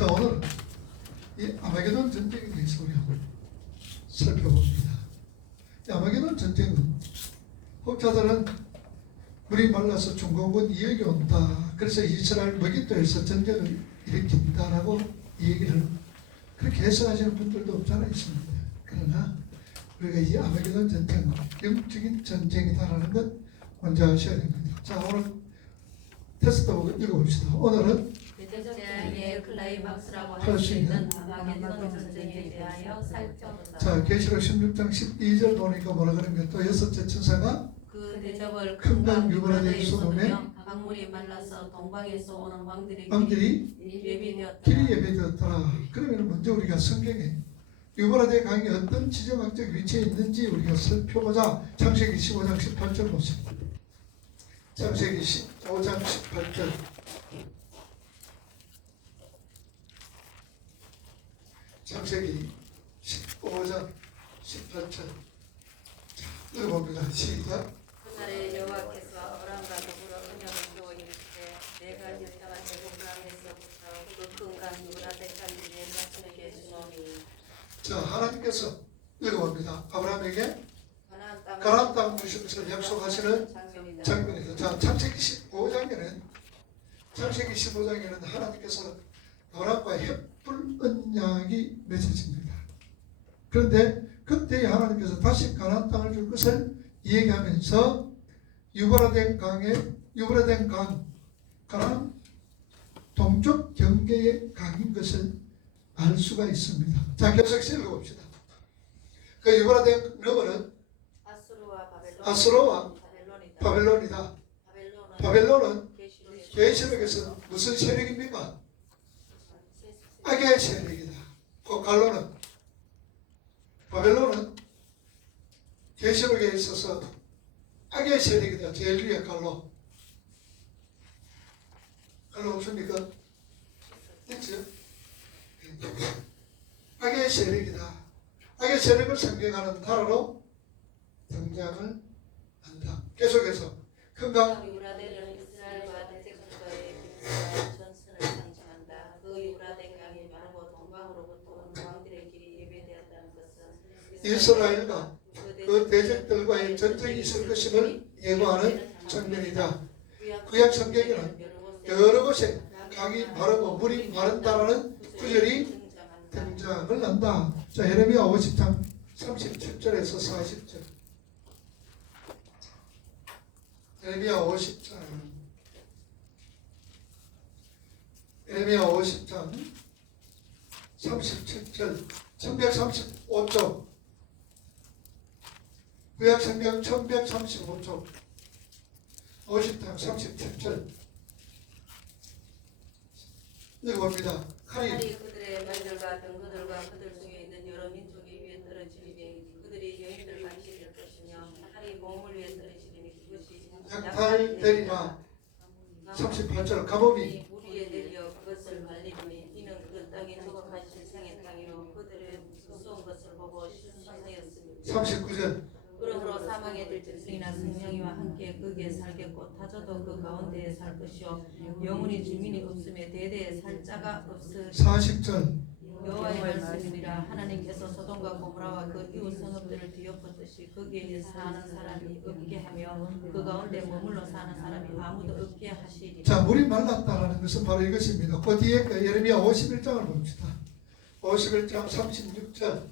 자, 오늘은 이 아마게돈 전쟁에 대해서 우리 한번 살펴봅니다. 이 아마게돈 전쟁은 혹자들은 물이 말라서 중공군 이역이 온다. 그래서 이스라엘 머깃도에서 전쟁을 일으킨다라고 얘기를 그렇게 해석하시는 분들도 없잖아 있습니다. 그러나 우리가 이 아마게돈 전쟁은 영적인 전쟁이다라는 것 먼저 아셔야 됩니다. 자, 오늘 테스트 보고 읽어봅시다. 오늘은 대전제의 클라이막스라고 할 수 있는 아마게돈 전쟁에 대하여 살펴보자. 자, 계시록 16장 12절 보니까 뭐라 그러면 또 여섯째 천사가 그 대접을 금강 유브라데에 유브라데에 쏟음에 강물이 말라서 동방에서 오는 왕들이 길이 예배되었더라. 그러면 먼저 우리가 성경에 유브라데 강이 어떤 지정학적 위치에 있는지 우리가 살펴보자. 창세기 15장 18절 보십니다. 창세기 15장 18절. 창세기 15장 18절. 읽어봅니다. 시작. 그날에 여호와께서 아브라함과 더불어 언약을 세워 이르시되 내가 여자와 제국랑에서부터 그 금강 유브라데까지 내 자손에게 주노니. 자, 하나님께서 읽어봅니다. 아브라함에게 가나안 가나안 땅 주실 것을 약속하시는 장면이다. 장면이다. 자, 창세기 15장에는 하나님께서 아브라함과 협불 언약이 맺어집니다. 그런데 그때 하나님께서 다시 가나안 땅을 줄 것을 얘기하면서 유브라데 강, 가나안 동쪽 경계의 강인 것을 알 수가 있습니다. 자, 계속해서 읽어봅시다. 그 유브라데 너머는 아수르와 바벨론이다. 바벨론은 계시록에서 무슨 세력입니까? 악의 세력이다. 그 갈로는 바벨론은 계시록에 있어서 악의 세력이다. 제일 위에 갈로. 갈로 없습니까? 있죠? 악의 세력이다. 악의 세력을 상징하는 나라로 등장을 한다. 계속해서 금강 유브라데는 이스라엘과 대적과의 전선을 상징한다. 그 유브라데 강이 마르고 동방으로부터 온 왕들의 길이 예배되었다는 것은 이스라엘과 그 대적들과의 전쟁이 있을 것임을 예고하는 장면이다. 구약 성경에는 여러 곳에 강이 마르고 물이 마른다라는 구절이 등장을 한다. 자, 예레미야 50장 37절에서 40절. 예레미야 50장 37절 1135쪽. 구약 성경 1135쪽 50장 37절 읽어봅니다. 칼이 그들의 말들과 병거들과 그들 중에 있는 여러 민족이 위에 떨어지리니 그들이 여인들 같이 될 것이며 칼이 몸을 위해 떨어지리니 그것이 약탈되리라. 38절 가뭄이 우리에 내려 그것을 말리니 이는 그 땅이 조각한 실상의 땅이요 그들의 무서운 것을 보고 실상하였으니 39절 그러므로 사망에 들 짐승이나 생명이와 함께 거기에 살겠고 타조도 그 가운데에 살 것이요 영원히 주민이 없음에 대대에 살 자가 없으리라. 40절 여호와의 말씀이니라. 하나님께서 소돔과 고모라와 그 이웃 성읍들을 뒤엎었듯이 거기에 사는 사람이 없게 하며 그 가운데 머물러 사는 사람이 아무도 없게 하시리라. 자, 물이 말랐다라는 것은 바로 이것입니다. 그 뒤에 예레미야 51장을 봅시다. 51장 36절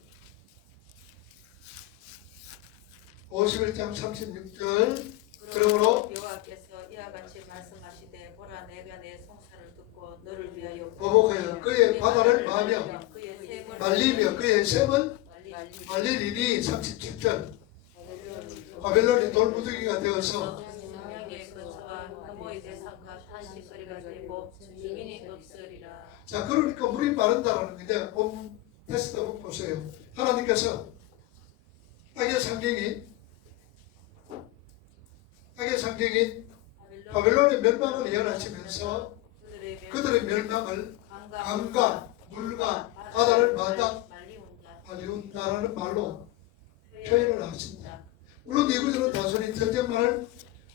51장 36절 그러므로 여호와께서 이와 같이 말씀하시되 보라 내가 내 송사를 듣고 너를 위하여 보복하여 그의 바다를 마며 그의 샘을 말리며 그의 샘을 말리리니 37절 바벨론이 돌무더기가 되어서 성령의 거처와 혐오의 대상과 탄식거리가 되고 주민이 없으리라. 자, 그러니까 물이 마른다라는 건데 테스트 한번 보세요. 하나님께서 악의 상징인 바벨론의 멸망을 예언하시면서 그들의 멸망을 강과 물과 바다를 마다 말리운다라는 말로 표현을 하십니다. 물론 이 구절은 단순히 전쟁만을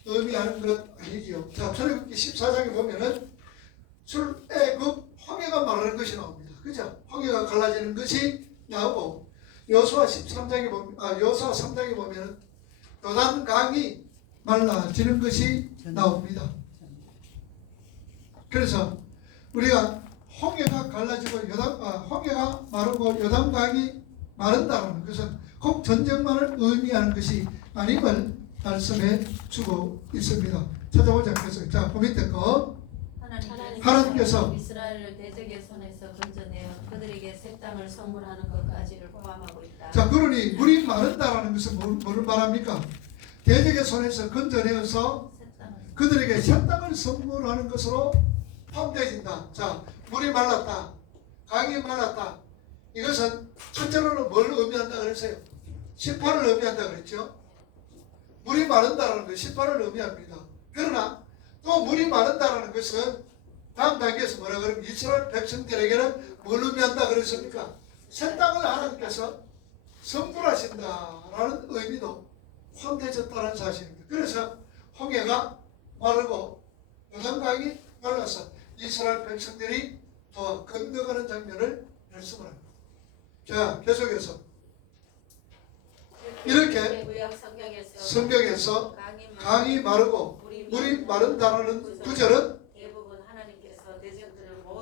의미하는 것 아니지요. 자, 출애굽기 14장에 보면은 출애굽 홍해가 마르는 것이 나옵니다. 그죠? 홍해가 갈라지는 것이 나오고 여호수아 13장에 보면 여호수아 3장에 보면 요단강이 말라지는 것이 나옵니다. 그래서 우리가 홍해가 갈라지고 홍해가 마르고 요단강이 마른다는 것은 꼭 전쟁만을 의미하는 것이 아님을 말씀해 주고 있습니다. 찾아보자. 그래서 자, 그 밑에 거 하나님께서 이스라엘을 대적의 손에서 건져내어 그들에게 새 땅을 선물하는 것까지를 포함하고 있다. 자, 그러니 물이 마른다라는 것은 뭐를 말합니까? 대적의 손에서 건져내어서 그들에게 새 땅을 선물하는 것으로 포함되어진다. 자, 물이 말랐다. 강이 말랐다. 이것은 첫째로는 뭘 의미한다 그랬어요? 심판을 의미한다 그랬죠? 물이 마른다라는 것, 심판을 의미합니다. 그러나 또 물이 마른다라는 것은 다음 단계에서 뭐라 그러면 이스라엘 백성들에게는 뭘 의미한다 그랬습니까? 새 땅을 하나님께서 선물하신다라는 의미도 포함되어졌다는 사실입니다. 그래서 홍해가 마르고 요단강이 말라서 이스라엘 백성들이 더 건너가는 장면을 말씀을 합니다. 자, 계속해서 이렇게 성경에서 강이 마르고 물이 마른다는 구절은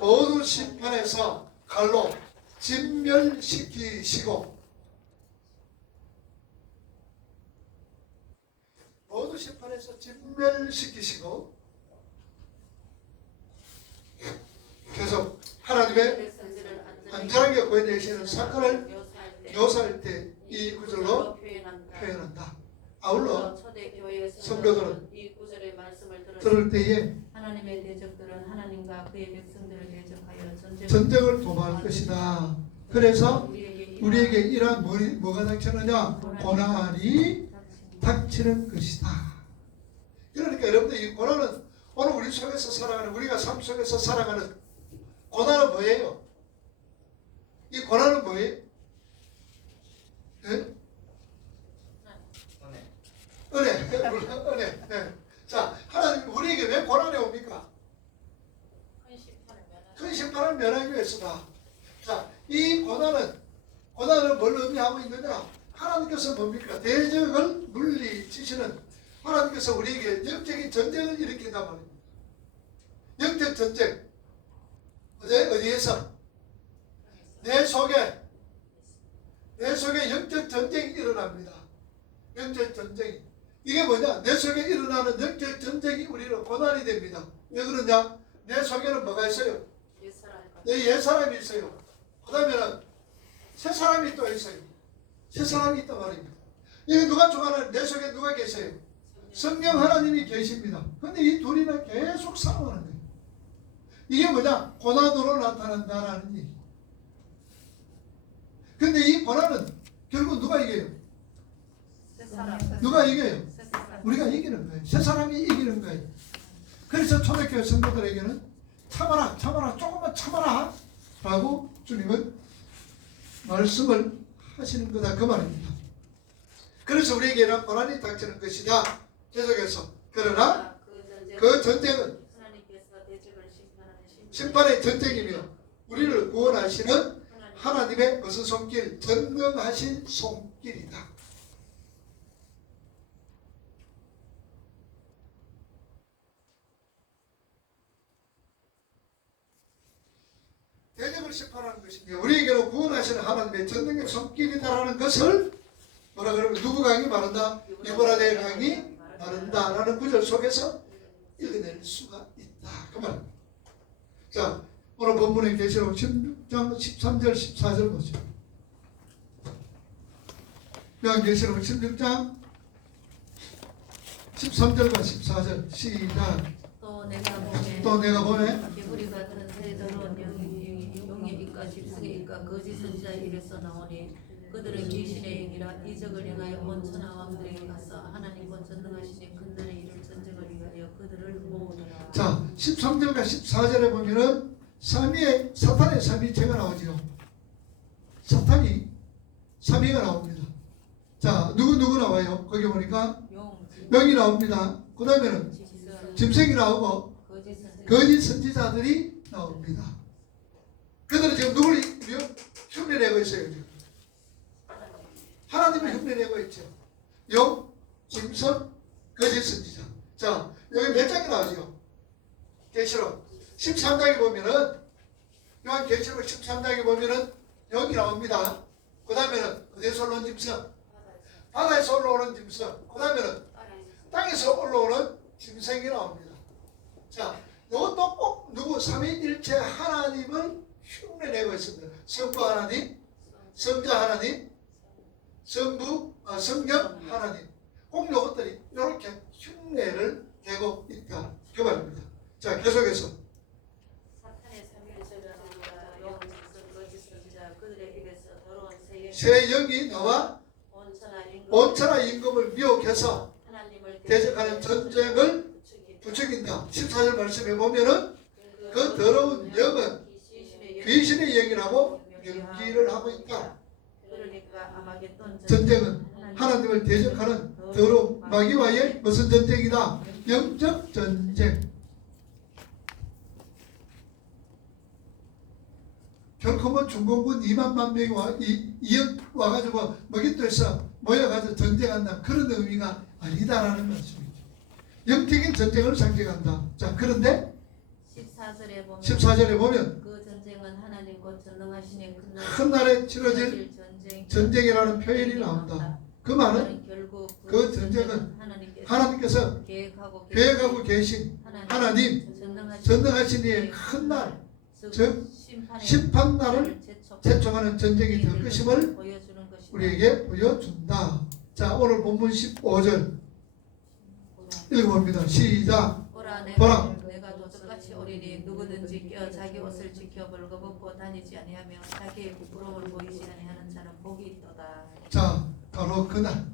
모든 심판에서 칼로 진멸시키시고 모든 심판에서 진멸시키시고 계속 하나님의 안전하게 구해내시는 사건을 묘사할 때 이 구절로 표현한다. 아울러 성도들은 이 구절의 말씀을 들을 때에 하나님의 대적들은 하나님과 그의 백성들을 대적하여 전쟁을 도모할 것이다. 그래서 우리에게 이러한 뭐가 닥치느냐? 고난이 닥치는 것이다. 그러니까 여러분들 이 고난은 오늘 우리 속에서 살아가는 우리가 삶 속에서 살아가는 고난은 뭐예요? 이 고난은 뭐예요? 네? 은혜. 네. 자, 하나님 우리에게 왜 고난이 옵니까? 큰 심판을 면하기 위해서다. 자, 이 고난을 뭘 의미하고 있느냐? 하나님께서 뭡니까? 대적을 물리치시는 하나님께서 우리에게 영적인 전쟁을 일으킨단 말입니다. 영적 전쟁. 어디에서? 내 속에 영적 전쟁이 일어납니다. 영적 전쟁이. 이게 뭐냐? 내 속에 일어나는 영적 전쟁이 우리는 고난이 됩니다. 왜 그러냐? 내 속에는 뭐가 있어요? 내 옛사람이 있어요. 그 다음에는 새 사람이 또 있어요. 새 사람이 있단 말입니다. 이게 누가 좋아하는 내 속에 누가 계세요? 성령 하나님이 계십니다. 근데 이 둘이는 계속 싸우는 거예요. 이게 뭐냐? 고난으로 나타난다라는 얘기. 근데 이 고난은 결국 누가 이겨요? 누가 이겨요? 우리가 이기는 거예요. 새 사람이 이기는 거예요. 그래서 초대교회 성도들에게는 참아라, 조금만 참아라 라고 주님은 말씀을 하시는 거다 그 말입니다. 그래서 우리에게는 고난이 닥치는 것이다. 계속해서 그러나 그 전쟁은 심판의 전쟁이며 우리를 구원하시는 하나님의 무슨 손길? 전능하신 손길이다. 대적을 심판하는 것이며 우리에게로 구원하시는 하나님의 전능의 손길이다라는 것을 뭐라 그러면 누구 강이 마른다? 유브라데 강이 마른다라는 구절 속에서 읽어낼 수가 있다. 그 말. 자, 오늘 본문의 계시록 16장 13절 14절 보죠. 요한계시록 16장 13절과 14절 시작. 또 내가 보매 개구리 같은 새 더러운 용의 입과 짐승의 입과 거짓 선지자의 입에서 나오니 그들은 귀신의 영이라 이적을 행하여 온 천하 왕들에게 가서 하나님과 전능하시니 그날에 이룰 전쟁을 위하여 그들을 모으더라. 자, 13절과 14절에 보면은 사탄의 삼위체가 나오죠. 사탄이 삼위가 나옵니다. 자, 누구 나와요? 거기 보니까 영이 나옵니다. 그 다음에는 짐승이 나오고 거짓 선지자들이 나옵니다. 있어요? 지금? 하나님을 흉내내고 있죠. 영, 짐승, 거짓 선지자. 자, 여기 몇 장이 나오죠? 계시록 13장에 보면은, 요한 계시록 13장에 보면은 여기 나옵니다. 그 다음에는 어디에서 올라온 짐승? 바다에서 올라오는 짐승. 그 다음에는 땅에서 올라오는 짐승이 나옵니다. 자, 이것도 꼭 누구? 삼위일체 하나님을 흉내내고 있습니다. 성부 하나님, 성자 하나님, 성령 하나님. 꼭 이것들이 이렇게 흉내를 내고 있다. 그 말입니다. 자, 계속해서 사탄의 삼위일체가 영, 짐승, 거짓 선지자 그들의 입에서 더러운 새 영이 나와 온천하 임금을 미혹해서 하나님을 대적하는 전쟁을 부추긴다. 14절 말씀에 보면은 그 더러운 영은 귀신의 영이라고 명기를 하고 있다. 그러니까 아마겟돈 전쟁은 하나님을 대적하는 더러운 마귀와의 무슨 전쟁이다? 영적 전쟁. 결코 뭐 중공군 2만 명이 와가지고 먹잇도에서 모여가지고 전쟁한다. 그런 의미가 아니다라는 말씀이죠. 영적인 전쟁을 상징한다. 자, 그런데 14절에 보면 그 전쟁은 하나님 곧 전능하시니 큰 날에 치러질 전쟁이라는 표현이 나온다. 그 말은 결국 그 전쟁은 하나님께서 계획하고 계신 하나님 전능하신 이의 큰 날, 즉 심판날을 제촉하는 전쟁이 될 것임을 우리에게 보여준다. 자, 오늘 본문 15절 읽어봅니다. 시작. 보라. 내가 도적같이 오리니 누구든지 껴 자기 옷을 지켜 벌거벗고 다니지 아니하며 자기의 부끄러움을 보이지 아니하는 자는 복이 있도다. 자, 바로 그날.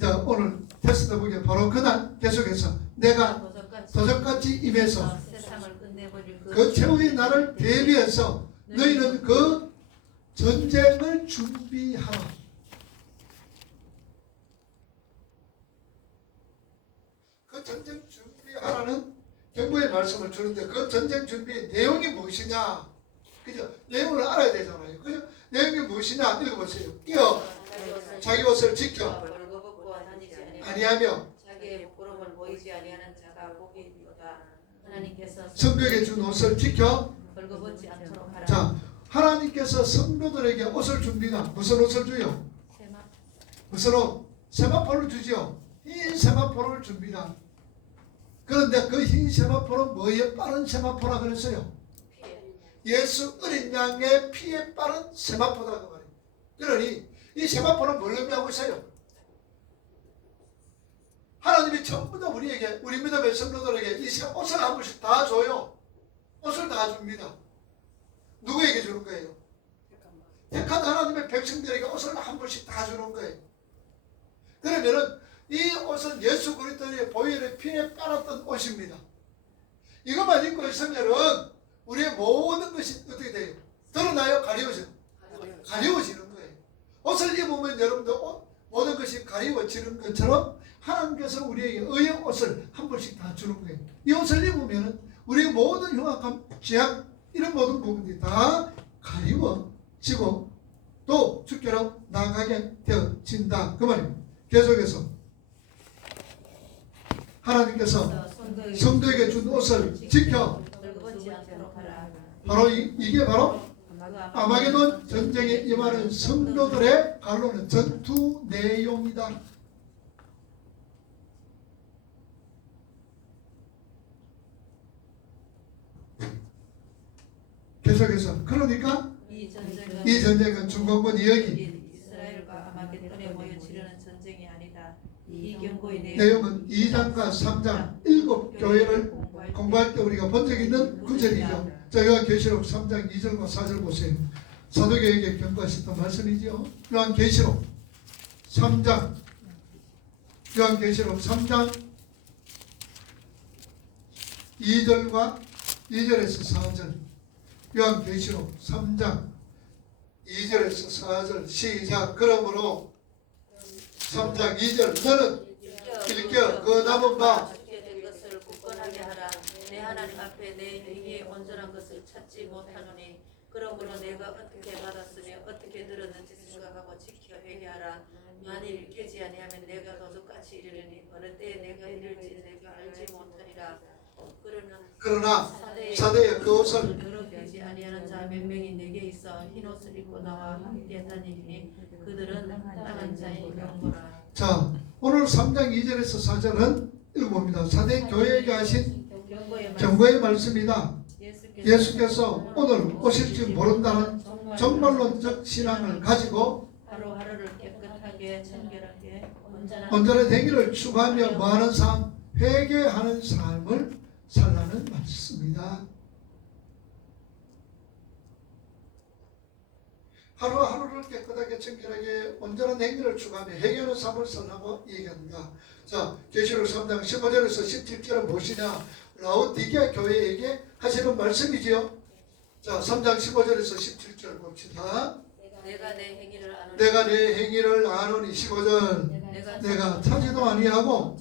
자, 오늘 테스트 보기에 바로 그날 계속해서 내가 도적같이 임해서 세상을 끝내버릴 그 최후의 날을 대비해서 너희는 그 전쟁을 준비하라. 그 전쟁 준비하라는 경고의 말씀을 주는데 그 전쟁 준비의 내용이 무엇이냐? 그죠? 내용을 알아야 되잖아요. 그죠? 내용이 무엇이냐? 읽어보세요. 끼어 자기 옷을 지켜 벌거벗고 다니지 아니하며 자기의 부끄러움을 보이지 아니하는 자가 복이 있도다. 하나님께서 성벽에 준 옷을 지켜. 벌거벗지 않도록 하라. 자, 하나님께서 성도들에게 옷을 줍니다. 무슨 옷을 줘요? 무슨 옷? 세마포를 주지요. 흰 세마포를 줍니다. 그런데 그 흰 세마포는 뭐에 빠른 세마포라 그랬어요? 예수 어린 양의 피에 빠른 세마포다 그 말이에요. 그러니 이 세마포는 뭘 의미하고 있어요? 하나님이 전부 다 우리에게, 우리 믿음의 성도들에게 이 옷을 한 번씩 다 줘요. 옷을 다 줍니다. 누구에게 주는 거예요? 택한 하나님의 백성들에게 옷을 한 번씩 다 주는 거예요. 그러면은 이 옷은 예수 그리스도의 보혈의 피에 빨았던 옷입니다. 이것만 입고 있으면은 우리의 모든 것이 어떻게 돼요? 드러나요? 가리워져요? 가리워지는 거예요. 옷을 입으면 여러분들 모든 것이 가리워지는 것처럼 하나님께서 우리에게 의의 옷을 한 번씩 다 주는 거예요. 이 옷을 입으면 우리의 모든 흉악함, 죄악 이런 모든 부분들이 다 가리워지고 또 주께로 나아가게 되어진다. 그 말입니다. 계속해서 하나님께서 성도에게 준 옷을 지켜 바로 이게 바로 아마게돈 전쟁에 임하는 성도들의 갈로는 전투 내용이다. 계속해서 그러니까 이 전쟁은 중공군 이역이 이스라엘과 아마겟돈에 모여 치르는 전쟁이 아니다. 이 경고의 내용은 2장과 3장 7교회를 공부할 때 우리가 본 적 있는 구절이죠. 자, 요한계시록 3장 2절과 4절 보세요. 사도교회에게 경고하셨던 말씀이죠. 요한계시록 3장 2절과 2절에서 4절 요한계시록 3장 2절에서 4절 시작. 그러므로 3장 2절 너는 일깨어 그 남은 바 된 것을 굳건하게 하라. 내 하나님 앞에 내 행위의 온전한 것을 찾지 못하노니 그러므로 내가 어떻게 받았으며 어떻게 들었는지 생각하고 지켜 회개하라. 만일 깨지 아니하면 내가 도둑같이 이르리니 어느 때에 내가 이를지 내가 알지 못하리라. 그러나 사대에 사대에 그 옷을 더럽히지 아니하는 자 몇 명이 내게 있어 흰옷을 입고 나와 함께 다니니 그들은 땅한 자의 경고라. 자, 오늘 3장 2절에서 4절은 읽어봅니다. 사대 교회에게 하신 경고의 말씀이다. 예수께서 오늘 오실지 모른다는 정말론적 신앙을 가지고 하루하루를 깨끗하게 청결하게 온전한 행위를 추구하며 뭐하는 삶? 회개하는 삶을 살라는 말씀입니다. 하루하루를 깨끗하게 청결하게 온전한 행위를 추구하며 회개하는 삶을 살라고 얘기합니다. 자, 계시록 3장 15절에서 17절은 무엇이냐? 라오디게아 교회에게 하시는 말씀이지요. 자, 3장 15절에서 17절 봅시다. 내가 내 행위를 아노니 내가 내 행위를 아노니 15절 내가 차지도 아니하고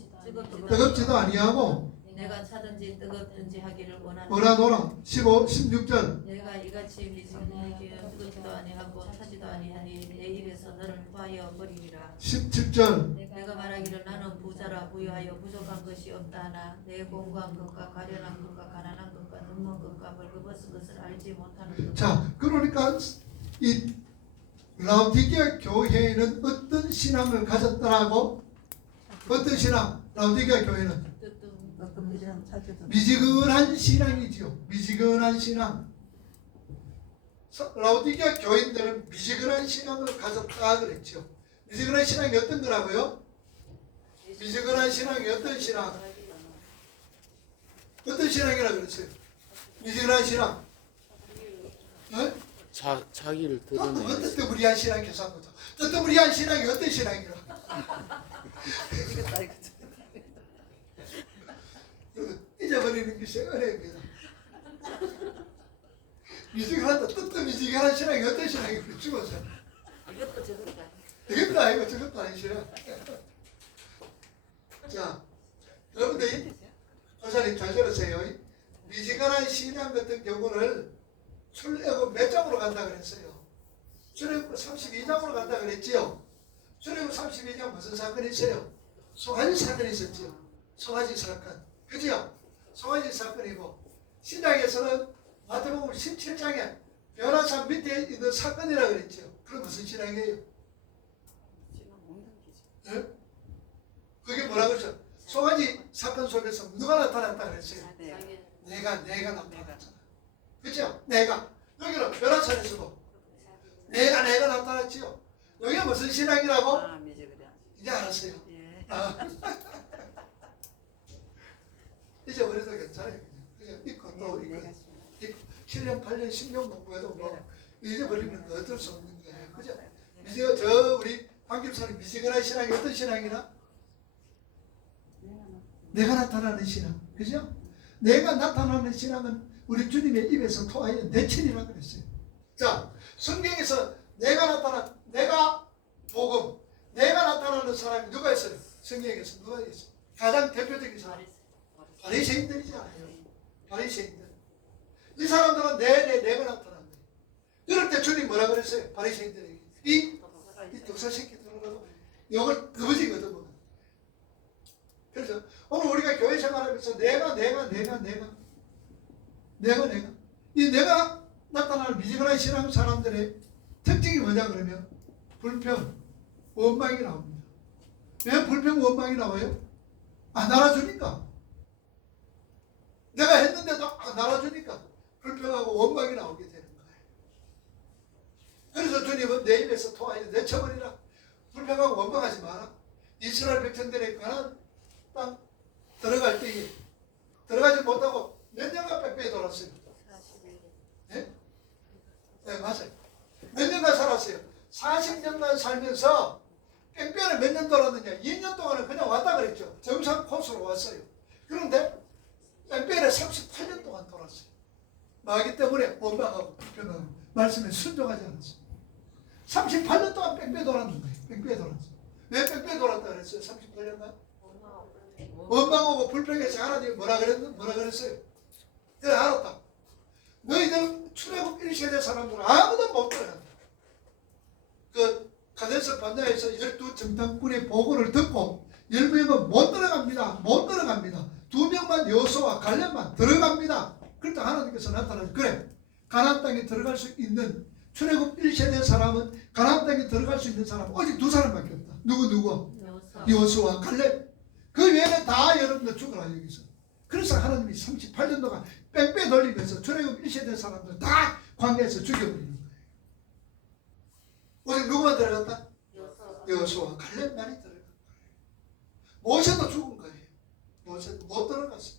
뜨겁지도 아니하고 내가 차든지 뜨겁든지 하기를 원하노라. 16절 내가 이같이 미지근하게 뜨겁지도 아니하고 차지도 아니하니 내 입에서 너를 구하여 버리리라. 17절 내가 말하기를 나는 부자라 부유하여 부족한 것이 없다 하나 내 공고한 것과 가련한 것과 가난한 것과 눈먼 것과 벌거벗은 것을 알지 못하는 것. 자, 그러니까 이 라오디게아 교회는 어떤 신앙을 가졌더라고? 어떤 신앙? 라오디게아 교회는 미지근한 신앙이지요. 미지근한 신앙. 라오디게아 교인들은 미지근한 신앙을 가졌다 그랬죠. 미지근한 신앙이 어떤 거라고요? 미지근한 신앙이 어떤 신앙? 어떤 신앙이라 그랬어요? 미지근한 신앙. 어? 자기를 드러내. 어떤 뜨무리한 신앙 교사부터. 뜨무리한 신앙이 어떤 신앙이라? 잊어버리는 것이 은혜입니다. 미지근하다. 미지근한 신앙이 어떤 신앙이 죽어서. 이것도 저것도 이것도 아니고 저것도 아닌 신앙. 자, 여러분들 교사님 잘 들으세요. 미지근한 신앙 같은 경우는 출애굽 몇 장으로 간다 그랬어요? 출애굽 32장으로 간다 그랬지요? 출애굽 32장 무슨 사건이 있어요? 송아지 사건이 있었지요? 송아지 사건. 그죠? 송아지 사건이고 신약에서는 마태복음 17장에 변화산 밑에 있는 사건이라 그랬죠. 그건 무슨 신앙이에요? 네? 그게 뭐라 그랬죠? 송아지 사건 속에서 누가 나타났다 그랬어요? 내가 나타났잖아. 그죠? 내가. 여기는 변화산에서도 내가 나타났지요. 여기가 무슨 신앙이라고? 이제 알았어요. 아. 잊어버려도 괜찮아요. 그냥 잊고 또 잊고 7년, 8년, 10년 공부해도 뭐 잊어버리는 거 어쩔 수 없는 거예요. 그죠? 이제 우리 황김사님 미지근한 신앙이 어떤 신앙이나? 내가 나타나는 신앙. 그죠? 내가 나타나는 신앙은 우리 주님의 입에서 토하여 내친이라고 그랬어요. 자, 성경에서 내가 복음, 내가 나타나는 사람이 누가 있어요? 성경에서 누가 있어요? 가장 대표적인 사람. 바리새인들이잖아요. 바리새인들. 이 사람들은 내가 나타난다. 이럴 때 주님 뭐라 그랬어요? 바리새인들에게. 이 독사 새끼들은 욕을 거부지거든. 그래서 오늘 우리가 교회 생활하면서 내가 이 내가 나타나는 미지근한 신앙 사람들의 특징이 뭐냐 그러면 불평, 원망이 나옵니다. 왜 불평, 원망이 나와요? 안 알아주니까. 내가 했는데도 안 알아주니까 불평하고 원망이 나오게 되는 거예요. 그래서 주님은 내 입에서 토하여 내쳐버리라. 불평하고 원망하지 마라. 이스라엘 백성들의 가나안 땅 들어갈 때에 들어가지 못하고 몇 년간 빽빽히 돌았어요. 네? 네, 맞아요. 몇 년간 살았어요. 40년간 살면서 빽빽히 몇 년 돌았느냐? 2년 동안은 그냥 왔다 그랬죠. 정상 코스로 왔어요. 그런데 빽빽히 38년 동안 돌았어요. 마귀 때문에 원망하고 불평하고 말씀에 순종하지 않았어요. 38년 동안 빽빽히 돌았는 거예요. 빽빽히 돌았어요. 왜 빽빽히 돌았다 그랬어요? 38년간? 원망하고 불평해서 하나님이 뭐라 그랬어요? 그래 알았다. 너희들 출애굽 1세대 사람들은 아무도 못 들어간다. 그 가데스 반야에서 12 정탐꾼의 보고를 듣고 10명은 못 들어갑니다. 못 들어갑니다. 2명만 여호수아와 갈렙만 들어갑니다. 그때 하나님께서 나타나서 그래, 가나안 땅에 들어갈 수 있는 출애굽 1세대 사람은 가나안 땅에 들어갈 수 있는 사람은 오직 2사람밖에 없다. 누구? 여호수아와 갈렙. 그 외에는 다 여러분들 죽어라 여기서. 그래서 하나님이 38년 동안 뺑뺑 돌리면서 출애굽 1세대 사람들 다 광야에서 죽여버리는 거예요. 오직 누구만 들어갔다? 여호수아와 갈렙만이 들어간 거예요. 모세도 죽은 거예요. 모세도 못 들어갔어요.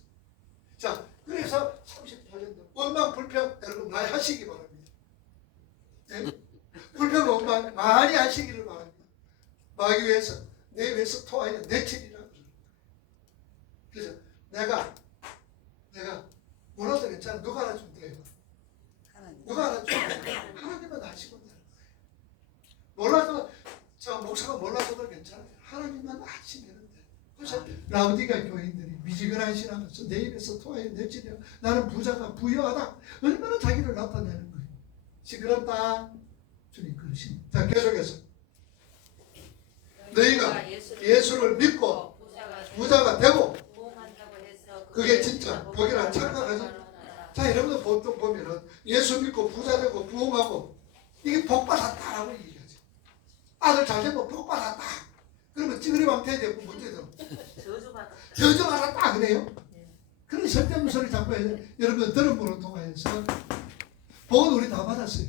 자, 그래서 38년 동안 원망 불평 여러분 많이 하시기 바랍니다. 네? 불평 원망 많이 하시기를 바랍니다. 마귀 위해서 내 위해서 토하여 내칠이라 그러는 거예요. 그래서 내가 몰라도 괜찮아. 누가 알아주면 돼요. 누가 알아주면 돼요. 하나님은 아시고 몰라도 저 목사가 몰라서도 괜찮아요. 하나님만 아시면 돼요. 그래서 라우디가 교인들이 미지근한 신앙에서 내 입에서 토하여 내치려 나는 부자다 부유하다 얼마나 자기를 나타내는 거예요. 시끄럽다 주님 그러십니다. 자, 계속해서 너희가 예수를 믿고 부자가 되고 그게 진짜 복이라 착각하지. 자, 여러분들 보통 보면은 예수 믿고 부자 되고 부흥하고 이게 복 받았다라고 얘기하지. 아들 잘 되면 복 받았다. 그러면 찌그리 왕태에 되고 문제죠. 저주 받았다 그래요. 그런 설득 소리 자꾸 여러분 들은 분을 통하여서 복은 우리 다 받았어요.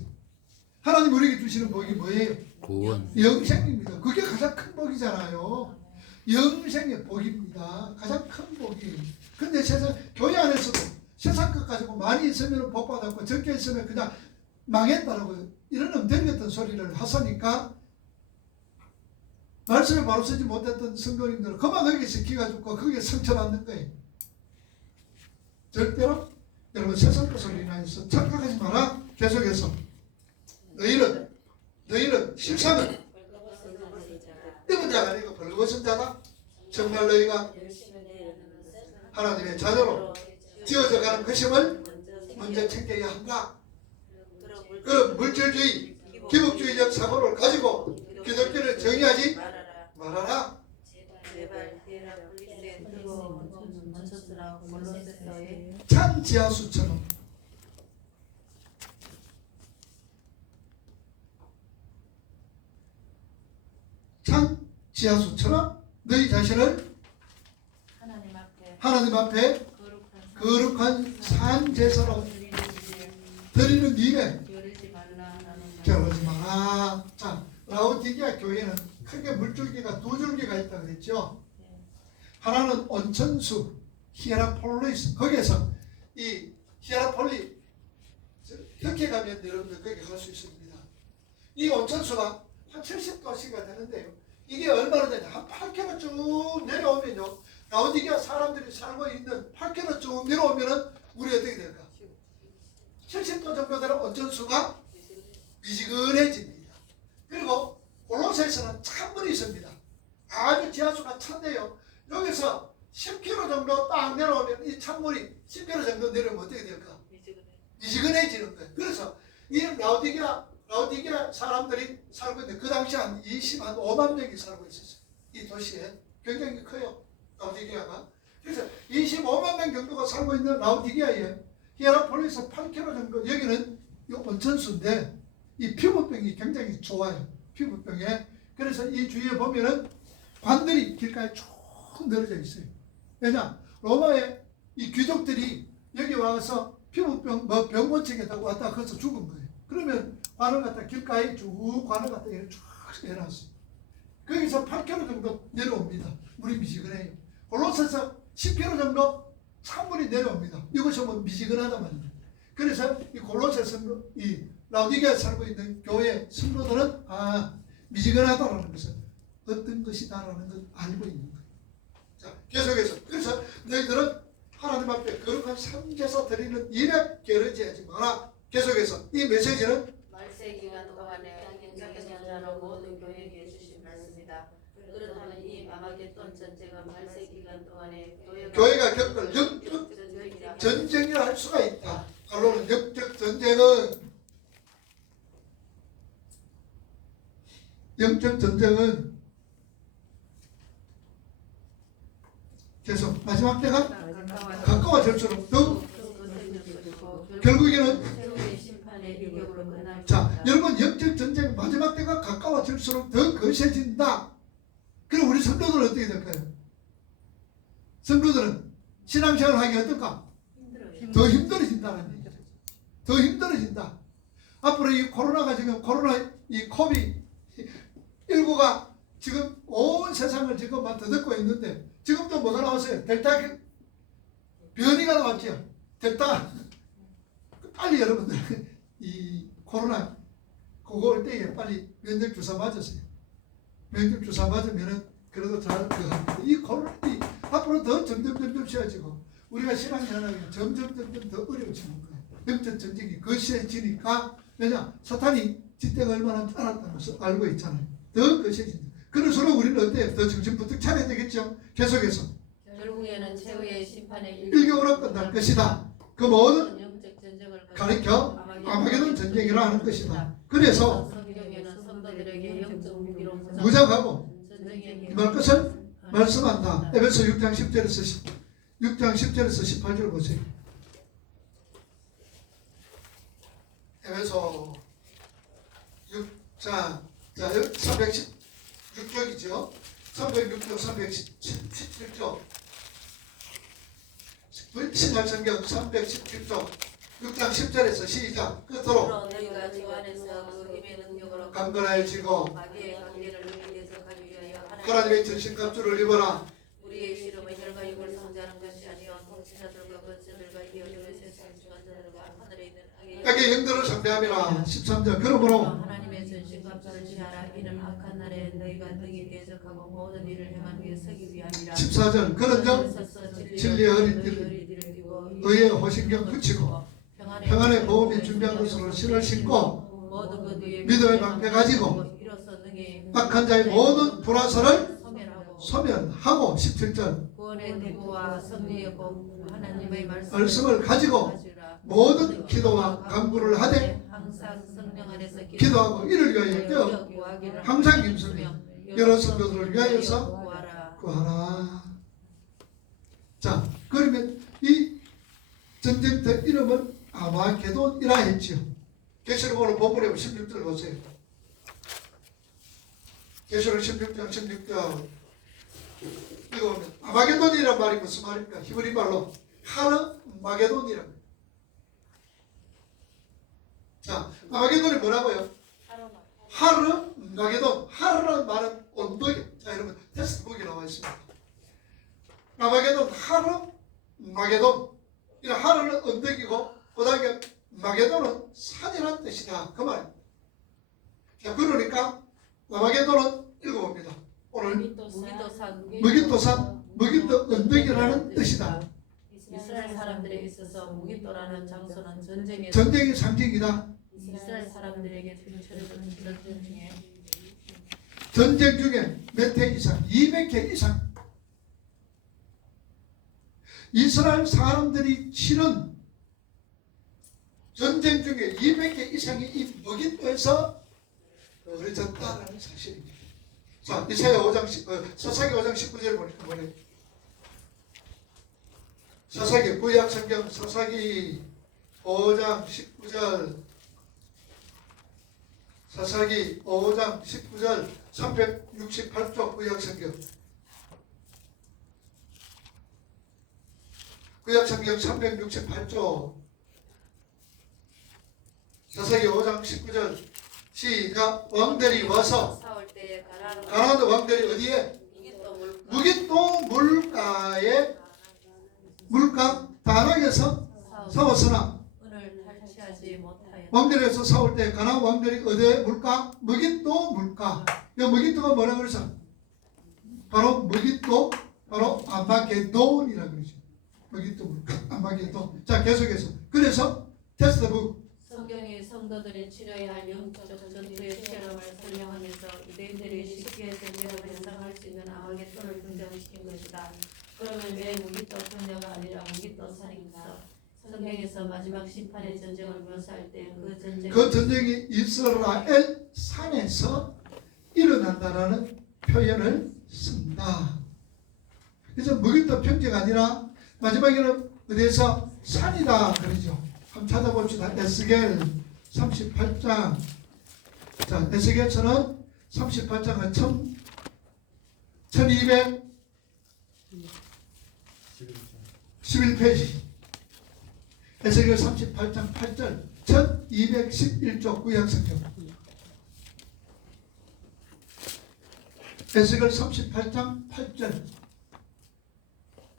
하나님 우리에게 주시는 복이 뭐예요? 구원. 영생입니다. 그게 가장 큰 복이잖아요. 영생의 복입니다. 가장 큰 복이. 근데 세상 교회 안에서도 세상 것 가지고 많이 있으면 복 받았고 적게 있으면 그냥 망했다라고 이런 엉터리 같은 소리를 하시니까 말씀을 바로 쓰지 못했던 성도님들은 그만 거기서 기가 죽고 거기에 상처받는 거예요. 절대로 여러분 세상 것을 인하여서 착각하지 마라. 계속해서 너희는 실상은 입은 자가 아니고 벌거벗은 자다. 정말 너희가 하나님의 자녀로 지어져 가는 것임을 먼저 챙겨야 한다. 그런 물질주의, 기복주의적 사고를 가지고 기독교를 정의하지 말아라. 찬 지하수처럼 너희 자신을 하나님 앞에 거룩한 산 제사로 드리는 일에 게으르지 마라. 자, 라오디게아 교회는 크게 물줄기가 2줄기가 있다고 그랬죠. 하나는 온천수 히에라폴리스, 거기에서 이 히에라폴리 혁에 가면 여러분들 거기 갈 수 있습니다. 이 온천수가 한 70도씨가 되는데요. 이게 얼마나 되냐? 한 8km 쭉 내려오면요. 라오디게아 사람들이 살고 있는 8km 쭉 내려오면은 물이 어떻게 될까? 70도 정도 되는 온천수가 미지근해집니다. 그리고 골로새에서는 찬물이 있습니다. 아주 지하수가 찬데요. 여기서 10km 정도 딱 내려오면 이 찬물이 10km 정도 내려오면 어떻게 될까? 미지근해지는 거예요. 그래서 이 라오디게아 사람들이 살고 있는데 그 당시 한 5만 명이 살고 있었어요. 이 도시에 굉장히 커요. 라오디게아가. 그래서 25만 명 정도가 살고 있는 라오디게아에 히에라폴리스 8km 정도 여기는 이 온천수인데 이 피부병이 굉장히 좋아요. 피부병에. 그래서 이 주위에 보면은 관들이 길가에 쭉 늘어져 있어요. 왜냐? 로마의 이 귀족들이 여기 와서 피부병 병 고치겠다고 왔다 거기서 죽은 거예요. 그러면 관을 갖다 길가에 쭉 관을 갖다 이렇게 쭉 내놨어요. 거기서 8km 정도 내려옵니다. 물이 미지근해요. 골로새서 10km 정도 찬물이 내려옵니다. 이것이 뭐 미지근하단 말이에요. 그래서 이 골로새 성도, 이 라오디게아에 살고 있는 교회 성도들은 미지근하다라는 것은 어떤 것이다라는 걸 알고 있는 거예요. 자, 계속해서 그래서 너희들은 하나님 앞에 거룩한 삼제사 드리는 일에 게으르지 마라. 계속해서 이 메시지는 말세 기간 동안에 경작자로 모든 교회에게 주신 말씀이다. 그렇다면 이 마마겟돈 전쟁은 말세 기간 동안에 교회가 겪을 영적 전쟁이라 할 수가 있다. 칼로는 영적 전쟁은 계속 마지막 때가 가까워질수록 더욱 결국에는 자 여러분 영적 전쟁 마지막 때가 가까워질수록 더 거세진다. 그럼 우리 성도들은 어떻게 될까요? 성도들은 신앙생활 하기 어떨까? 더 힘들어진다는 얘기죠. 더 힘들어진다. 앞으로 이 코로나가 지금 이 코비드19가 지금 온 세상을 지금 뒤덮고 있는데 지금도 뭐가 나왔어요? 델타 변이가 나왔죠. 델타 빨리 여러분들 이 코로나 그거 올 때에 빨리 면역 주사 맞으세요. 면역 주사 맞으면은 그래도 잘 합니다. 이 코로나 앞으로 더 점점 쉬워지고 우리가 신앙생활하기 점점 더 어려워지는 거예요. 영적 전쟁이 거세지니까 왜냐 사탄이 지대가 얼마나 따랐다는 것을 알고 있잖아요. 더 거세진다. 그럴수록 우리는 어때요? 더 정신 부터 차려야 되겠죠. 계속해서 결국에는 최후의 심판의 일격으로 끝날 것이다. 그 모든 영적 전쟁을 가리켜 아마게돈 전쟁이라 하는 것이다. 그래서 성경에는 성도들에게 영적 무기로 무장하고 전쟁의 임할 것을 말씀한다. 에베소 6장 10절에서 18절 보세요. 에베소 6장 316쪽이죠. 306쪽 317쪽 신약성경 317쪽 6장 10절에서 시작 끝으로 너희가 주 안에서 그 힘의 능력으로 강건해지고 마귀의 관계를 능히 대적하기 위하여 하나님의 전신갑주를 입어라. 우리의 씨름은 혈과 육을 상대하는 것이 아니요 통치자들과 권세들과 이어들의 세상 주관자들과 하늘에 있는 악의 영들을 상대함이라. 13절 그러므로 하나님의 전신갑주를 취하라. 이는 악한 날에 너희가 능히 대적하고 모든 일을 행하기 위해 서기 위함이라. 14절 그런즉 진리의 허리띠를 의의 호신경 붙이고 평안의 보험이 준비한 것으로 신을 신고 믿음의 방패 가지고 악한 자의 모든 불화살을 소멸하고 17절 구원의 대구와 승리의 복 하나님의 말씀을 가지고 모든 기도와 간구를 하되 항상 성령 안에서 기도하고 이를 위하여 항상 힘쓰며 여러 성도들을 위하여서 구하라. 자 그러면 이 전쟁터 이름은 아마게돈이라 했지요. 계시록 오늘 본문에 16절 보세요. 계시록 16장 16절 이거 보면 아마게돈이란 말이 무슨 말입니까? 히브리 말로 하르마게돈이란 말이에요. 자 아마게돈이 뭐라고요? 하르마게돈. 하르라는 말은 언덕이에요. 자 여러분 텍스트북에 나와 있습니다. 아마게돈 하르마게돈. 이 하르는 언덕이고 그 다음에 마게돈은 산이라는 뜻이다. 그 말입니다. 자 그러니까 아마게돈은 읽어봅니다. 오늘 무깃도산 무깃도 언덕이라는 뜻이다. 이스라엘 사람들에 있어서 무깃도라는 장소는 전쟁의 상징이다. 이스라엘 사람들에게 펼쳐진 전쟁 중에 전쟁 중에 몇 회 이상 200회 이상 이스라엘 사람들이 치른 전쟁 중에 200회 이상이 이 무깃도에서 벌어졌다는 사실입니다. 자, 이사야 5장, 사사기 5장 19절 보니까 뭐래? 사사기, 구약 성경 사사기 5장 19절, 사사기 5장 19절 368쪽 구약 성경. 구약 성경 368쪽 사사기 5장 19절 시작. 왕들이 와서 가나안 왕들이 어디에? 무깃도 물가에 물가 다락에서 싸웠으나 왕들에서 싸울 때 가나안 왕들이 어디에 물가? 무깃도 물가. 이 무깃도가 뭐라 그러죠? 바로 무깃도 바로 아마게돈이라 그러죠. 무깃도 물가 아마게돈. 자 계속해서 그래서 텍스트북 성경이 성도들이 치러야 할 영적 전투의 체험을 설명하면서 유대인들이 쉽게 전쟁을 예상할 수 있는 아마겟돈을 등장시킨 것이다. 그러면 왜 무깃도 성녀가 아니라 무깃도 산이 있어? 성경에서 마지막 심판의 전쟁을 묘사할 때 그 전쟁이 이스라엘 산에서 일어난다라는 표현을 씁니다. 그래서 무기도 평지가 아니라 마지막에는 어디에서 산이다 그러죠. 한번 찾아봅시다. 에스겔 38장. 자, 에스겔서는 38장은 1211페이지. 에스겔 38장 8절 1211쪽 구약성경. 에스겔 38장 8절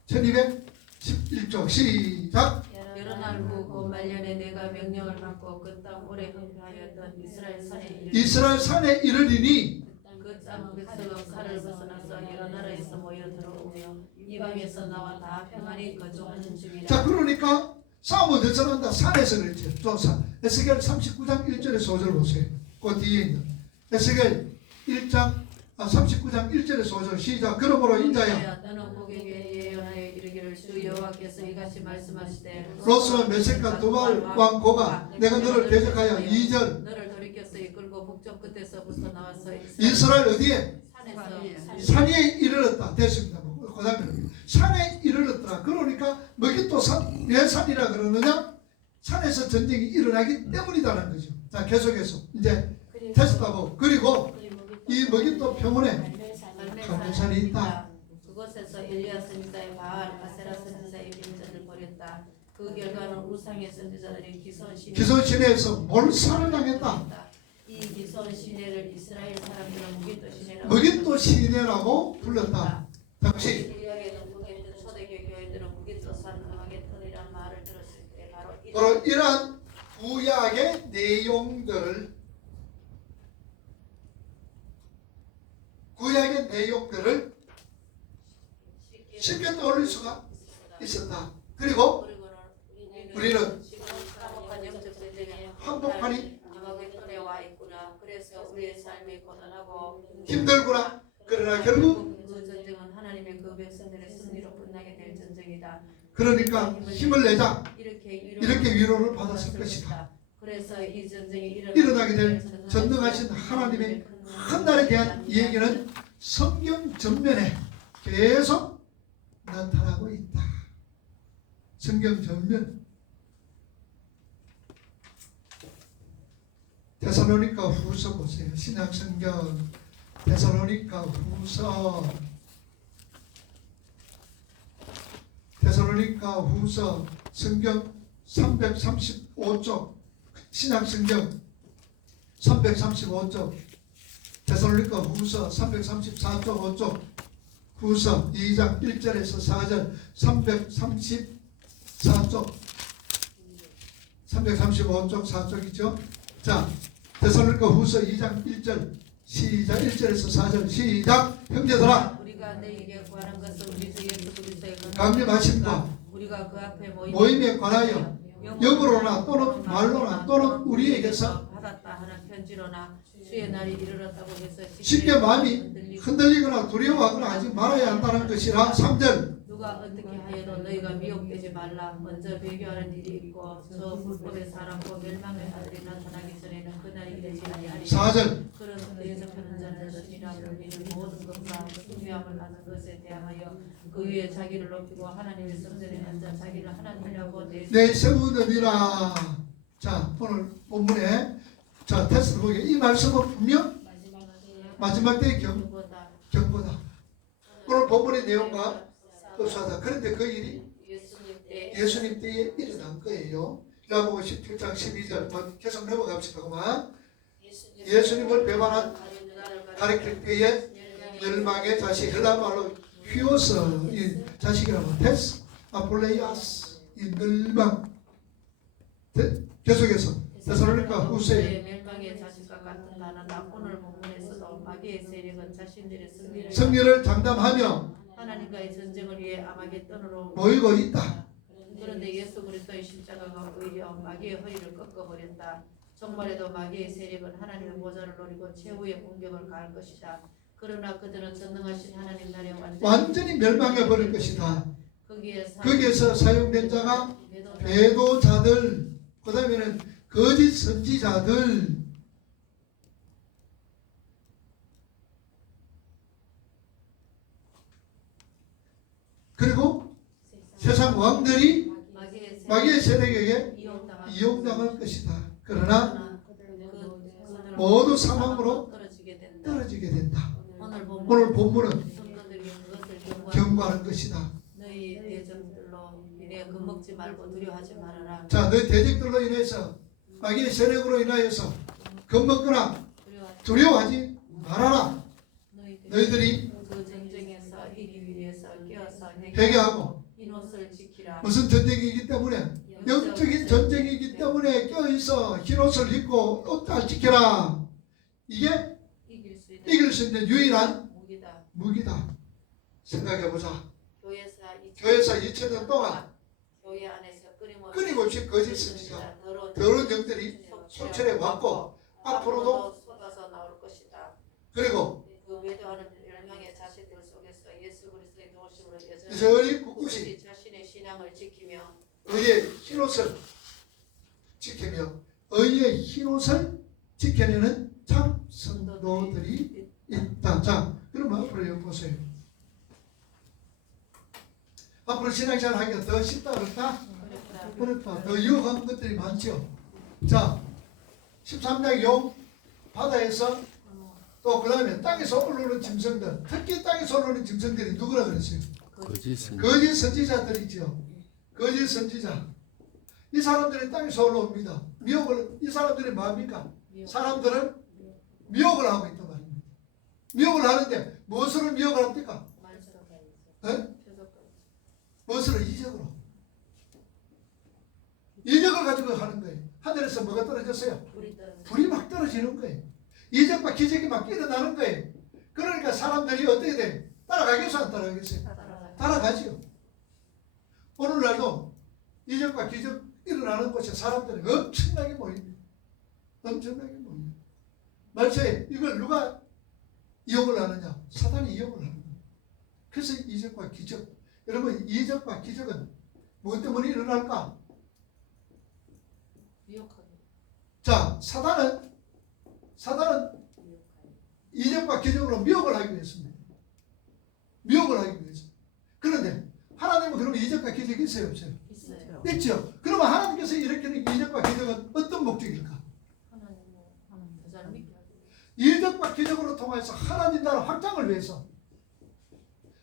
1211쪽 시작. 여러 날 후 그 말년에 내가 명령을 받고 그 땅 오래 흥하였던 이스라엘 산에 이르 이스라엘 산에 이르리니 그땅 백성은 칼을 벗어나서 여러 나라에서 모여 들어오며 이방에서 나와 다 평안히 거주하는 중이라. 자, 그러니까 싸움은 어디서 난다? 산에서 그랬죠. 또 에스겔 39장 1절의 소절 보세요. 그 뒤에 있는 에스겔 39장 1절의 소절 시작. 그러므로 인자야 너는 고객에게 예언하여 이르기를 주 여호와께서 이같이 말씀하시되 로스와 메섹과 두발 왕 고가 내가 너를 대적하여 2절 너를 돌이켜서 이끌고 북쪽 끝에서부터 나와서 이스라엘 어디에? 산에서 산에 이르렀다. 됐습니다. 그 다음에 산에 이르렀더라. 그러니까 뭐기 또 산, 왜 산이라 그러느냐? 산에서 전쟁이 일어나기 때문이다는 거죠. 자, 계속해서 이제 테스트하고 그리고 이 먹이도 평원에 갈멜산이 있다. 그곳에서 엘리야 선지자의 바알 아세라 선지자의 빈전을 벌였다. 그 결과는 우상의 선지자들이 기손 시내에서 몰살을 당했다. 이 기손 시내를 이스라엘 사람들은 무기또 시내라고 먹이도 시내라고 불렀다. 당시 이야기는 무기또 초대교 교회들은 무기또 산 아마겟돈이란 말을 들었을 때 바로 바로 이러한 구약의 내용들을 쉽게 떠올릴 수가 있었다. 그리고 우리는 한복판이 아마겟돈에 와 있구나. 그래서 우리의 삶이 고단하고 힘들구나. 그러나 결국 그 전쟁은 하나님의 그 백성들의 승리로 끝나게 될 전쟁이다. 그러니까 힘을 내자. 이렇게 위로를 받았을 것이다. 그래서 이 전쟁이 일어나게 될 전능하신 하나님의 한 날에 대한 얘기는 성경 전면에 계속 나타나고 있다. 성경 전면. 데살로니가 후서 보세요. 신약성경 데살로니가 후서 성경 335쪽 신약성경 335쪽 데살로니가 후서 334쪽 5쪽 후서 2장 1절에서 4절 335쪽 4쪽이죠. 자, 데살로니가 후서 2장 1절 시작 1절에서 4절 시작. 형제들아 우리가 너희에게 구하는 것은 우리 주 예수 그리스도의 강림하심과 우리가 그 앞에 모임에 관하여 영으로나 또는 말로나 또는 우리에게서 받았다 하는 편지로나 주의 날이 이르렀다고 해서 쉽게 마음이 흔들리거나 두려워하거나 하지 말아야 한다는 것이라. 3절 누가 어떻게 하여도 너희가 미혹되지 말라. 먼저 배교하는 일이 있고 저 불법의 사람과 멸망의 아들이 나타나기 전에는 그날이 이르지 아니하리라. 4절 그런 대적하는 자는 신이라 불리는 모든 것과 숭배함을 하는 것에 대하여 그 위에 자기를 높이고 하나님의 성전에 앉아 자기를 하나님이라고 내세우느니라. 자, 오늘 본문에 자 테스트 보게 이 말씀은 분명 마지막 때의 경고다. 오늘 본문의 내용과 흡사하다. 그런데 그 일이 예수님 때에 일어난 거예요. 야고보 17장 12절 계속 넘어갑시다. 그만. 예수님을 배반한 가르칠 때에 멸망의 자식 헬라말로 휘오스 이 자식이라고 테스 아폴레이아스 이 멸망. 계속해서 데살로니가 후서에 멸망의 자식과 같은 나라다. 오늘 본문에서도 마귀의 세력은 자신들의 승리를 장담하며 하나님과의 전쟁을 위해 아마겟돈으로 모이고 있다. 그런데 예수 그리스도의 십자가가 오히려 마귀의 허리를 꺾어버렸다. 정말에도 마귀의 세력은 하나님의 보좌를 노리고 최후의 공격을 가할 것이다. 그러나 그들은 전능하신 하나님 나라에 완전히 멸망해 버릴 것이다. 그 거기에서 사용된 자가 배도자들, 그 다음에는 거짓 선지자들, 그리고 세상 왕들이 마귀의 세력에게 이용당할 것이다. 그러나 모두 사망으로 떨어지게 된다. 오늘 본문은 경고하는 것이다. 너희 대적들로 이래 겁먹지 말고 두려워하지 말아라. 자, 너희 대적들로 인해서 마귀의 세력으로 인하여서 겁먹거나 두려워하지 말아라. 너희들이 그 전쟁에서 이기기 위해서 깨어서 회개하고 흰옷을 지키라. 무슨 전쟁이기 때문에 영적인 전쟁이기 때문에 껴있어 흰옷을 입고 옷잘 지켜라. 이게 이길 수 있는 유일한 무기다. 생각해보자. 교회사 2000년 동안 교회 안에서 끊임없이 거짓 선지자 더러운 영들이 소철해 왔고 앞으로도 쏟아져 나올 것이다. 그리고 그 외도하는 열명의 자식들 속에서 예수 그리스도의 도우심으로 여전히 굳굳이 자신의 신앙을 지키며 의의 흰옷을 지키며 의의 흰옷을 지켜내는 참 성도들이 있다. 자, 그러면 앞으로 여기 보세요. 앞으로 신앙생활 하기가 더 쉽다 그렇다? 그렇다. 더 유혹한 것들이 많죠. 자, 13장 용 바다에서 또 그 다음에 땅에서 올라오는 짐승들, 특히 땅에서 올라오는 짐승들이 누구라 그랬어요? 거짓 선지자들이죠. 거짓 선지자. 이 사람들이 땅에서 올라옵니다. 미혹을, 이 사람들이 뭐합니까? 사람들은 미혹을 하고 있단 말입니다. 미혹을 하는데 무엇으로 미혹을 합니까? 네? 무엇으로? 이적으로. 이적을 가지고 하는 거예요. 하늘에서 뭐가 떨어졌어요? 불이 막 떨어지는 거예요. 이적과 기적이 막 일어나는 거예요. 그러니까 사람들이 어떻게 돼? 따라가겠어요? 안 따라가겠어요? 따라가죠. 오늘날도 이적과 기적 일어나는 곳에 사람들이 엄청나게 모입니다. 엄청나게 모입니다. 말처에 이걸 누가 이용을 하느냐? 사단이 이용을 하는 거예요. 그래서 이적과 기적. 여러분, 이적과 기적은 무엇 때문에 일어날까? 자, 사단은 이적과 기적으로 미혹을 하기 위해서입니다. 미혹을 하기 위해서. 그런데 하나님은 그러면 이적과 기적이 있어요, 없어요? 있죠. 그러면 하나님께서 일으키는 이적과 기적은 어떤 목적일까? 이적과 기적으로 통해서 하나님 나라 확장을 위해서,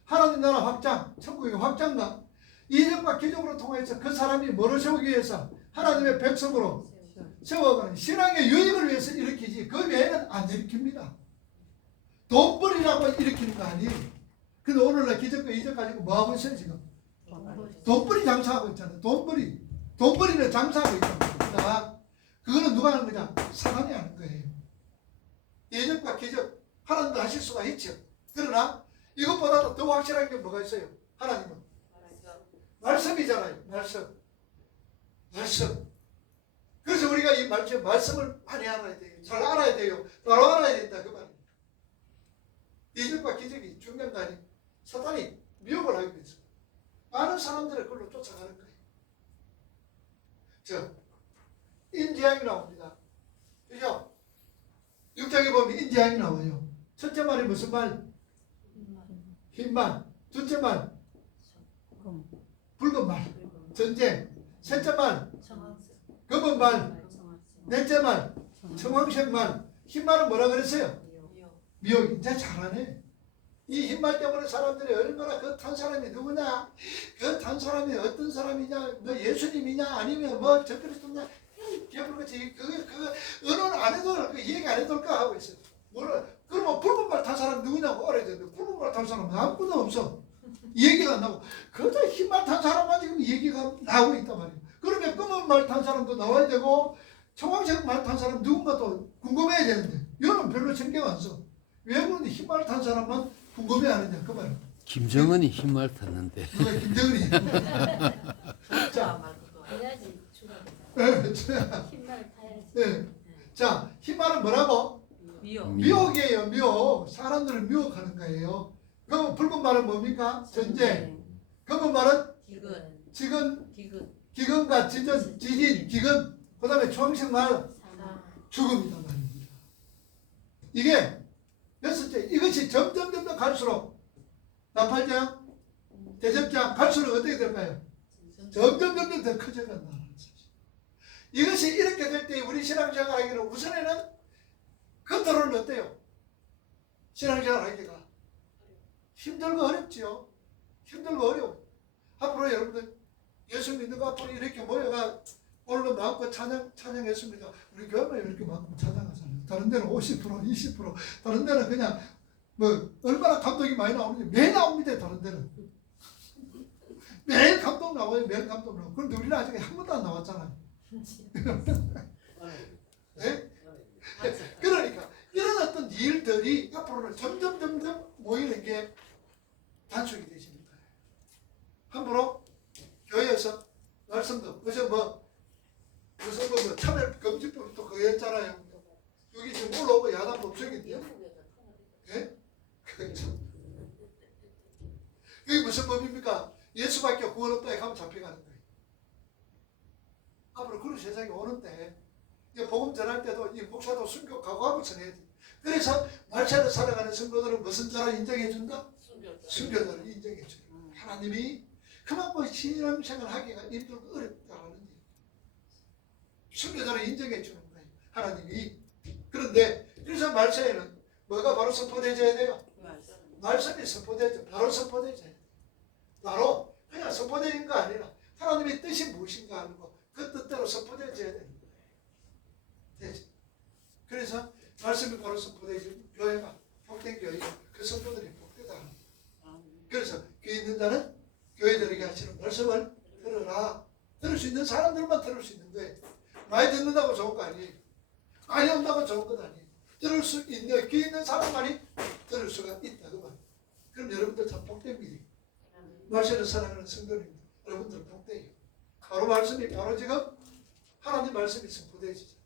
하나님 나라 확장, 천국의 확장과 이적과 기적으로 통해서 그 사람이 뭐를 세우기 위해서 하나님의 백성으로 세워가는 신앙의 유익을 위해서 일으키지 그 외에는 안 일으킵니다. 돈벌이라고 일으키는 거 아니에요. 근데 오늘날 기적과 이적 가지고 뭐하고 있어요 지금? 돈벌이 장사하고 있잖아요. 돈벌이는 장사하고 있잖아요. 그거는 누가 하는 거냐? 사단이 하는 거예요. 이적과 기적 하나님도 하실 수가 있죠. 그러나 이것보다도 더 확실한 게 뭐가 있어요? 하나님은 말씀이잖아요. 말씀. 그래서 우리가 이 말씀을 많이 알아야 돼요. 잘 알아야 돼요. 바로 알아야 된다 그 말이에요. 이적과 기적이 중요한 거 아니에요. 사단이 미혹을 하기 위해서 많은 사람들을 그걸로 쫓아가는 거예요. 저 인지향이 나옵니다. 그죠? 6장에 보면 인지향이 나와요. 첫째 말이 무슨 말? 흰 말. 둘째 말 붉은 말. 전쟁. 셋째 말 검은 말. 넷째 말 청황색 말. 흰 말은 뭐라 그랬어요? 미혹. 이제 잘하네. 이 흰 말 때문에 사람들이 얼마나 그 탄 사람이 누구냐, 그 탄 사람이 어떤 사람이냐, 뭐 예수님이냐, 아니면 뭐 저 그리스도냐, 기억을그치 그거 언어는 안 해도 그 얘기 안 해둘까 하고 있어요. 뭐라 그러면 붉은 말 탄 사람 누구냐고 알아야 되는데 붉은 말 탄 사람은 아무도 없어. 얘기가 안 나고 그저 흰 말 탄 사람만 지금 얘기가 나오고 있단 말이에요. 그러면 검은 말 탄 사람도 나와야 되고 청황색 말 탄 사람 누군가 또 궁금해야 되는데 이거는 별로 신경 안 써. 왜 그런데 흰 말 탄 사람만 궁금해하느냐 그 말이에요. 김정은이 흰말 탔는데. 누가 김정은이? 자, 흰말 타야지. 네. 자, 흰 말은 뭐라고? 미혹이에요. 미혹. 사람들을 미혹하는 거예요. 그럼 붉은 말은 뭡니까? 전쟁. 검은 말은 지근, 기근, 기근과 지진, 기근, 그 다음에 초항식 말 죽음이다 말입니다. 이게 여섯째, 이것이 점점 갈수록 나팔장, 대접장 갈수록 어떻게 될까요? 점점 더 커져간다는 사실. 이것이 이렇게 될 때 우리 신앙생활 하기는 우선에는 겉으로는 어때요? 신앙생활 하기가 힘들고 어렵지요. 힘들고 어려워. 앞으로 여러분들 예수 믿는 거 앞으로 이렇게 모여가 오늘도 마음껏 찬양했습니다. 우리 교회만 이렇게 마음껏 찬양하잖아요. 다른 데는 50%, 20%, 다른 데는 그냥 뭐 얼마나 감동이 많이 나오는지 매일 나옵니다. 다른 데는 매일 감동 나와요. 매일 감동 나와요. 그런데 우리는 아직 한 번도 안 나왔잖아요. 네? 그러니까 이런 어떤 일들이 앞으로는 점점 모이는 게 단속이 되십니다. 함부로 교회에서 말씀도 그저 무슨 뭐 차별금지법도 그거 했잖아요. 여기 지금 올라오고 야단 법정인데요. 예? 그게 무슨 법입니까? 예수밖에 구원 없다 하면 잡혀가는 거예요. 앞으로 그런 세상이 오는데 복음 전할 때도 이 목사도 순교 각오하고 전해야 돼. 그래서 말차로 살아가는 성도들은 무슨 자를 인정해 준다? 순교자를 인정해 줘요. 하나님이 그만큼 신앙생활 하기가 힘들고 어렵다는 얘기. 순교자를 인정해 주는 거예요. 하나님이. 그런데 그래서 말차에는 뭐가 바로 선포되어야 돼요? 말씀이 선포되죠. 바로 선포되죠. 바로 그냥 선포되는 거 아니라 하나님의 뜻이 무엇인가 하는 거 그 뜻대로 선포되어야 되는 거예요. 그래서 말씀이 바로 선포되지 교회가 복된 교회가 그 성도들이 복되다. 그래서 교회 있는 자는 교회들에게 하시는 말씀을 들어라. 들을 수 있는 사람들만 들을 수 있는 거예요. 많이 듣는다고 좋은 거 아니에요. 많이 온다고 좋은 건 아니에요. 들을 수 있는 귀 있는 사람만이 들을 수가 있다 그 말. 그럼 여러분들 다 복됩니다. 말씀을 사랑하는 성도입니다. 여러분들 복돼요. 바로 말씀이 바로 지금 하나님 말씀이 선포되시죠.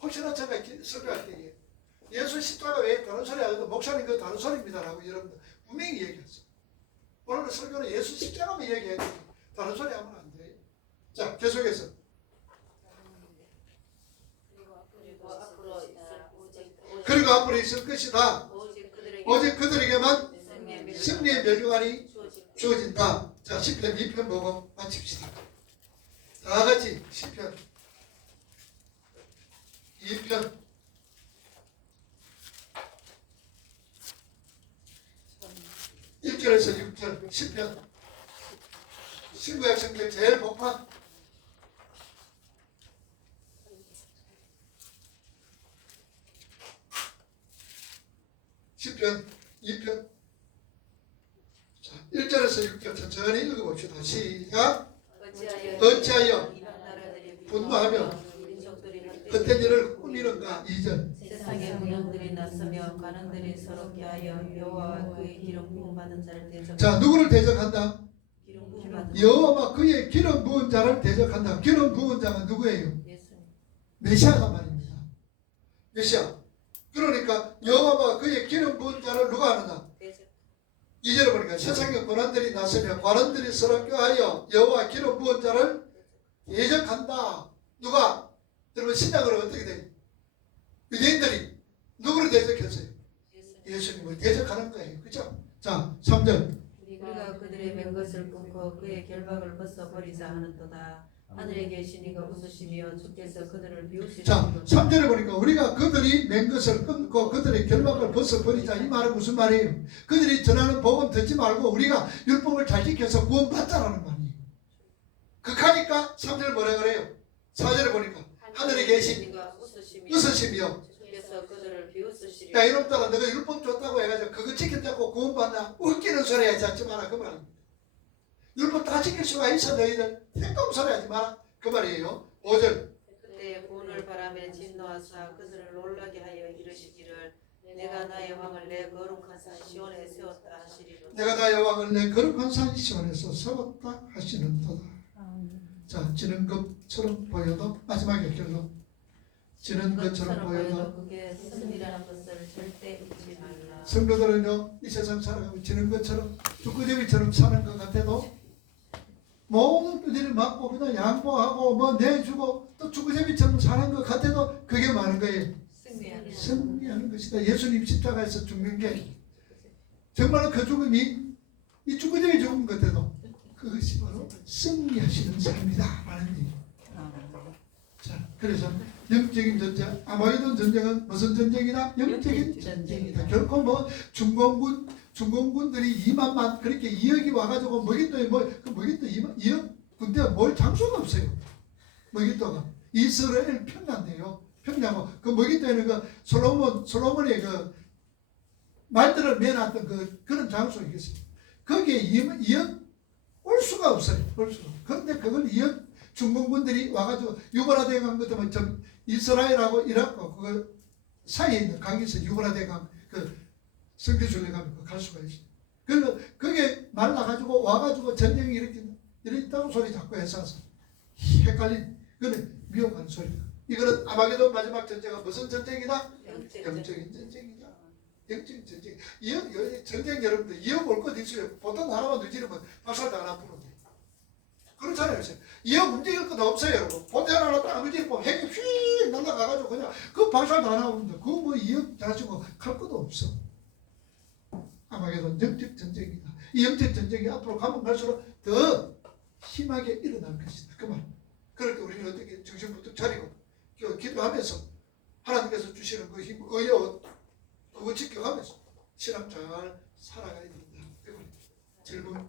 혹시나 제가 설교할 때에 예수 십자가 외에 다른 소리 하거든 목사님 그 다른 소리입니다라고 여러분들 분명히 얘기했어. 오늘 설교는 예수 십자가만 얘기해야 돼. 다른 소리 하면 안 돼요. 자 계속해서 그리고 앞으로 있을 것이다. 오직 그들에게만 승리의 멸류관이 주어진다. 자, 10편 2편 보고 마칩시다. 다 같이 10편 2편 1절에서 6절 10편 신구약 성경 제일 복판 10편 2편 자, 1절에서 6절 천천히 읽어봅시다. 시작. 어찌하여 분노하며 헛된 일을 꾸미는가. 2절 세상의 문명들이 나서며 관원들이 서럽게 하여 여호와와 그의 기름 부음 받은 자를 대적. 자, 누구를 대적한다? 기름 부음 받은 여호와와 그의 기름 부은 자를 대적한다. 기름 부은 자가 누구예요? 예수님. 메시아가 말입니다. 메시아. 그러니까 여호와와 그의 기름 부은 자를 누가 하느냐? 대적. 2절에 보니까 세상의 권한들이 나서며 관원들이 서럽게 하여 여호와 기름 부은 자를 대적한다. 누가? 여러분 신약으로 어떻게 돼요? 유대인들이 누구를 대적했어요? 예수님을 대적하는 거예요. 그죠? 자 3절 우리가 그들의 맨 것을 끊고 그의 결박을 벗어버리자 하는도다. 하늘에 계신 이가 웃으시며 주께서 그들을 비우시리로다. 자 3절에 보니까 우리가 그들이 맨 것을 끊고 그들의 결박을 벗어버리자. 이 말은 무슨 말이에요? 그들이 전하는 복음 듣지 말고 우리가 율법을 잘 지켜서 구원받자라는 말이에요. 극하니까 3절 뭐라 그래요? 4절에 보니까 하늘에 계신 이가 웃으시며 주께서 그들을 비웃으시리로다. 야 이놈들아 내가 율법 줬다고 해가지고 그거 지켰다고 구원받나? 웃기는 소리 하지 마라 그 말입니다. 율법 다 지킬 수가 있어 너희들 탱검 소리 하지 마라 그 말이에요. 5절 그때 구원을 바라며 진노하사 그들을 놀라게 하여 이르시기를 내가 나의 왕을 내 거룩한 산 시온에 세웠다 하시리로다. 내가 나의 왕을 내 거룩한 산 시온에서 세웠다 하시는도다. 자 지는 것처럼 보여도 마지막에 결론 지는 것처럼 보여도 그게 승리라는 것을 절대 잊지 말라. 성도들은요 이 세상 살아가면 지는 것처럼 죽구제비처럼 사는 것 같아도 모든 두드려 맞고 그냥 양보하고 뭐 내주고 또 주구재미처럼 사는 것 같아도 그게 많은 거예요. 승리하는 것이다. 예수님 십자가에서 죽는 게 정말 그 죽음이 이 주구재미 죽은 것에도 그것이 바로 승리하시는 삶이다 라는 얘기. 자, 그래서 영적인 전쟁, 아마게돈 전쟁은 무슨 전쟁이다? 영적인 전쟁이다. 결코 뭐 중공군들이 2만만 그렇게 2억이 와가지고 먹잇도에 그 먹잇도 2억 군대가 뭘 장소가 없어요. 먹잇도가 이스라엘 평야인데요. 평야고 그 먹잇도에는 그 솔로몬의 그 말들을 매놨던 그런 장소이겠어요. 거기에 2억 올 수가 없어요. 올 수가. 그런데 그걸 2억 중공군들이 와가지고 유브라 대강 같으면 좀 이스라엘하고 이라크 그 사이에 있는 강에서 유브라 대강 그 성지순례 가면 갈 수가 있어요. 그래서 그게 말라가지고 와가지고 전쟁이 이렇게 있다고 소리 자꾸 해서 헷갈린 그는 미혹하는 소리다. 이거는 아마게돈 마지막 전쟁은 무슨 전쟁이다? 영적인 전쟁이다. 영적인 전쟁. 전쟁 여러분들 이억 올 것 있어요. 보통 하나만 늦으면 박살도 하나 부는데. 그렇잖아요. 이억 움직일 것도 없어요, 여러분. 본대 하나 딱 늦으면 핵이 휙 날아가가지고 그냥 그 박살도 하나 부는데 그거 뭐 이억 가지고 갈 것도 없어. 아마게돈 영적 전쟁이다. 이 영적 전쟁이 앞으로 가면 갈수록 더 심하게 일어날 것이다. 그 말. 그러니까 우리는 어떻게 정신부터 차리고 기도하면서 하나님께서 주시는 그 힘, 의여 그거 지켜가면서 신앙 잘 살아가야 된다. 그 말. 질문.